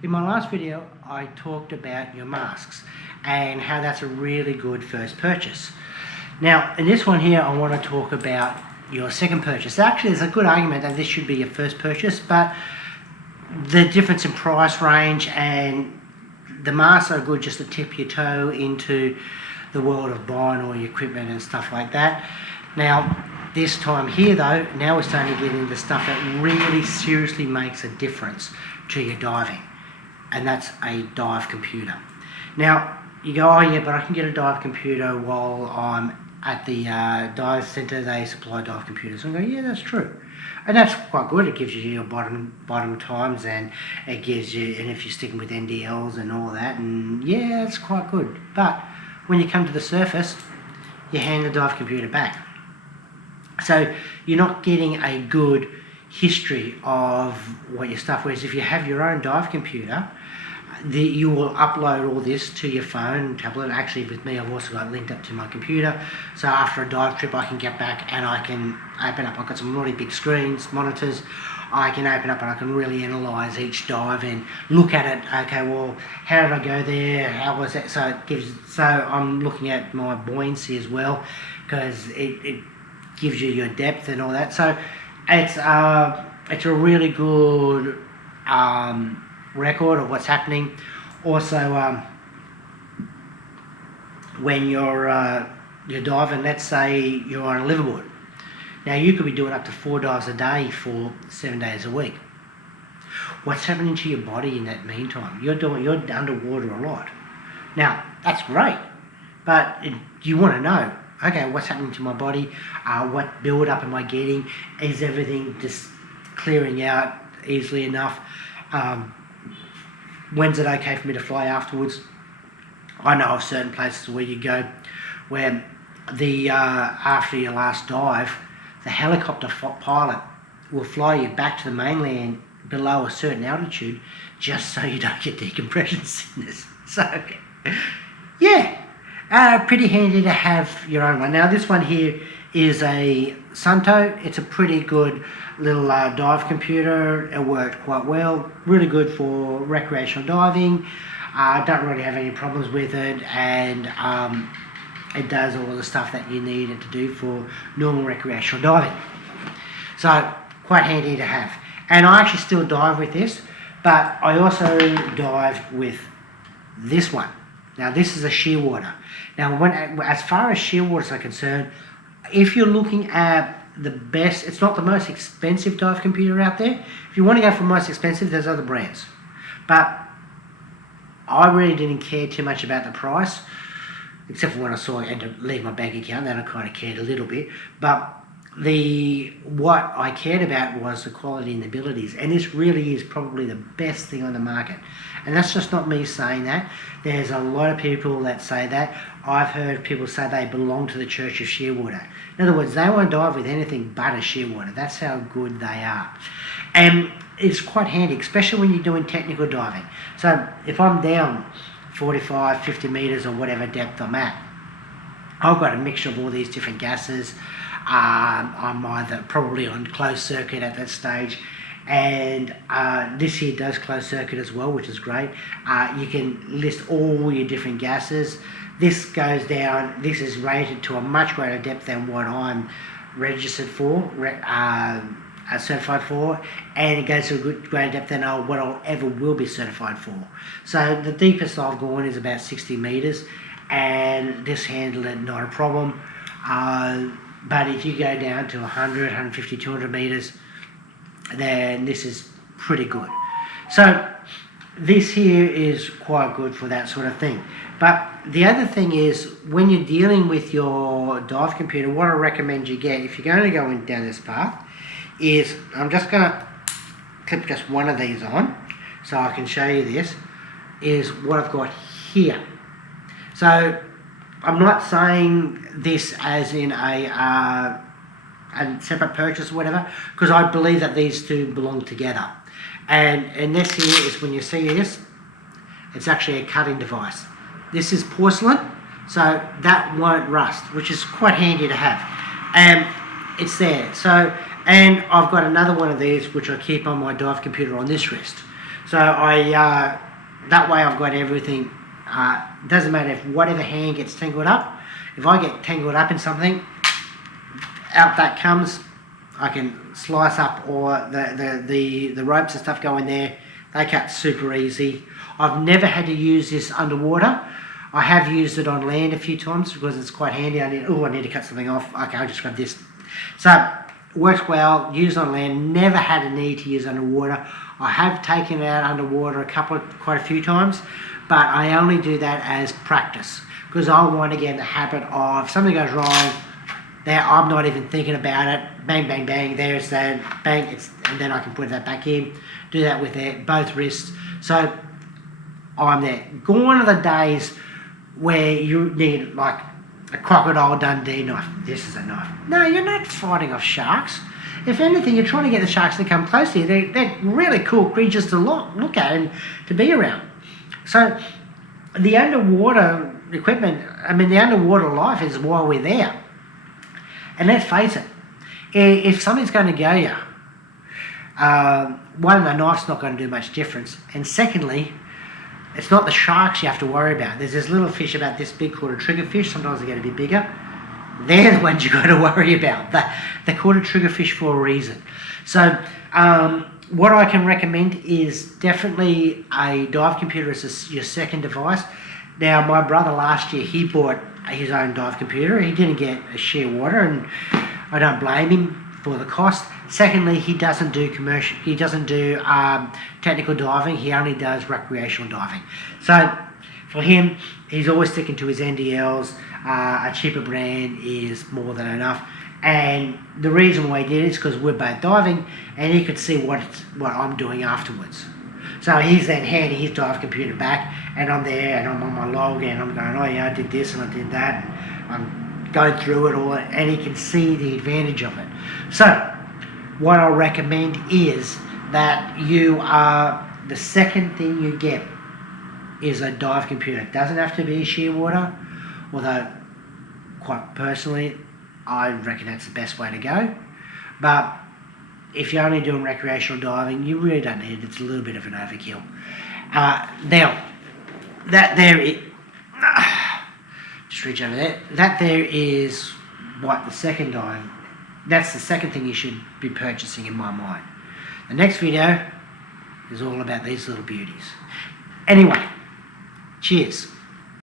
In my last video, I talked about your masks and how that's a really good first purchase. Now, in this one here, I want to talk about your second purchase. Actually, there's a good argument that this should be your first purchase, but the difference in price range and the masks are good just to tip your toe into the world of buying all your equipment and stuff like that. Now, this time here though, now we're starting to get into stuff that really seriously makes a difference to your diving. And that's a dive computer. Now, you go, oh yeah, but I can get a dive computer while I'm at the dive centre, they supply dive computers. And I go, yeah, that's true. And that's quite good. It gives you your bottom times, and it gives you, and if you're sticking with NDLs and all that, and yeah, it's quite good. But when you come to the surface, you hand the dive computer back. So you're not getting a good history of what your stuff. Whereas if you have your own dive computer, you will upload all this to your phone, tablet. Actually, with me, I've also got it linked up to my computer. So after a dive trip, I can get back and I can open up. I've got some really big screens, monitors. I can open up and I can really analyse each dive and look at it. Okay, well, how did I go there? How was it? So it gives. So I'm looking at my buoyancy as well, because it gives you your depth and all that. So it's a really good record of what's happening. Also, when you're diving, let's say you're on a liveaboard. Now you could be doing up to 4 dives a day for 7 days a week. What's happening to your body in that meantime? You're underwater a lot. Now that's great, but you want to know, okay, what's happening to my body? What build up am I getting? Is everything just clearing out easily enough? When's it okay for me to fly afterwards? I know of certain places where you go where after your last dive, the helicopter pilot will fly you back to the mainland below a certain altitude just so you don't get decompression sickness. So, yeah, pretty handy to have your own one. Now this one here is a Sunto. It's a pretty good little dive computer. It worked quite well. Really good for recreational diving. Don't really have any problems with it, and it does all the stuff that you need it to do for normal recreational diving. So quite handy to have. And I actually still dive with this, but I also dive with this one. Now this is a shearwater. Now as far as shearwaters are concerned, if you're looking at the best, it's not the most expensive dive computer out there. If you want to go for the most expensive, there's other brands. But I really didn't care too much about the price, except for when I saw it end up leave my bank account, then I kind of cared a little bit. But what I cared about was the quality and the abilities, and this really is probably the best thing on the market. And that's just not me saying that. There's a lot of people that say that. I've heard people say they belong to the Church of Shearwater. In other words, they won't dive with anything but a shearwater. That's how good they are. And it's quite handy, especially when you're doing technical diving. So if I'm down 45, 50 metres or whatever depth I'm at, I've got a mixture of all these different gases. I'm either probably on closed circuit at that stage, and this here does closed circuit as well, which is great. You can list all your different gases. This goes down, this is rated to a much greater depth than what I'm registered for, certified for, and it goes to a good greater depth than what I'll ever will be certified for. So the deepest I've gone is about 60 metres, and this handled it not a problem. But if you go down to 100, 150, 200 metres, then this is pretty good. So this here is quite good for that sort of thing. But the other thing is, when you're dealing with your dive computer, what I recommend you get, if you're going to go down this path, is I'm just going to clip just one of these on so I can show you this, is what I've got here. So I'm not saying this as in a separate purchase or whatever, because I believe that these two belong together. And this here is, when you see this, it's actually a cutting device. This is porcelain, so that won't rust, which is quite handy to have. And it's there. So, and I've got another one of these which I keep on my dive computer on this wrist. So that way I've got everything. Doesn't matter if whatever hand gets tangled up. If I get tangled up in something, out that comes. I can slice up, or the ropes and stuff go in there. They cut super easy. I've never had to use this underwater. I have used it on land a few times because it's quite handy. I need to cut something off. Okay, I'll just grab this. So works well. Used on land. Never had a need to use underwater. I have taken it out underwater quite a few times, but I only do that as practice because I want to get in the habit of if something goes wrong. There, I'm not even thinking about it. Bang, bang, bang. There's that. Bang. And then I can put that back in. Do that with both wrists. So I'm there. Gone are the days where you need like a Crocodile Dundee knife. This is a knife. No, you're not fighting off sharks. If anything, you're trying to get the sharks to come close to you. They're really cool creatures to look at and to be around. So the underwater equipment, the underwater life is why we're there. And let's face it, if something's going to go you, one, the knife's not going to do much difference. And secondly, it's not the sharks you have to worry about. There's this little fish about this big called a triggerfish. Sometimes they get a bit bigger. They're the ones you've got to worry about. They're called a triggerfish for a reason. So what I can recommend is definitely a dive computer as your second device. Now, my brother last year, he bought his own dive computer. He didn't get a Shearwater, and I don't blame him for the cost. Secondly, he doesn't do commercial. He doesn't do technical diving. He only does recreational diving. So for him, he's always sticking to his NDLs. A cheaper brand is more than enough. And the reason why he did it is because we're both diving, and he could see what I'm doing afterwards. So he's then handing his dive computer back, and I'm there, and I'm on my log, and I'm going, oh yeah, I did this and I did that. I'm going through it all, and he can see the advantage of it. So what I recommend is that the second thing you get is a dive computer. It doesn't have to be a Shearwater, although quite personally, I reckon that's the best way to go. But if you're only doing recreational diving, you really don't need it. It's a little bit of an overkill. Now, just reach over there. That there is the second dive. That's the second thing you should be purchasing in my mind. The next video is all about these little beauties. Anyway, cheers.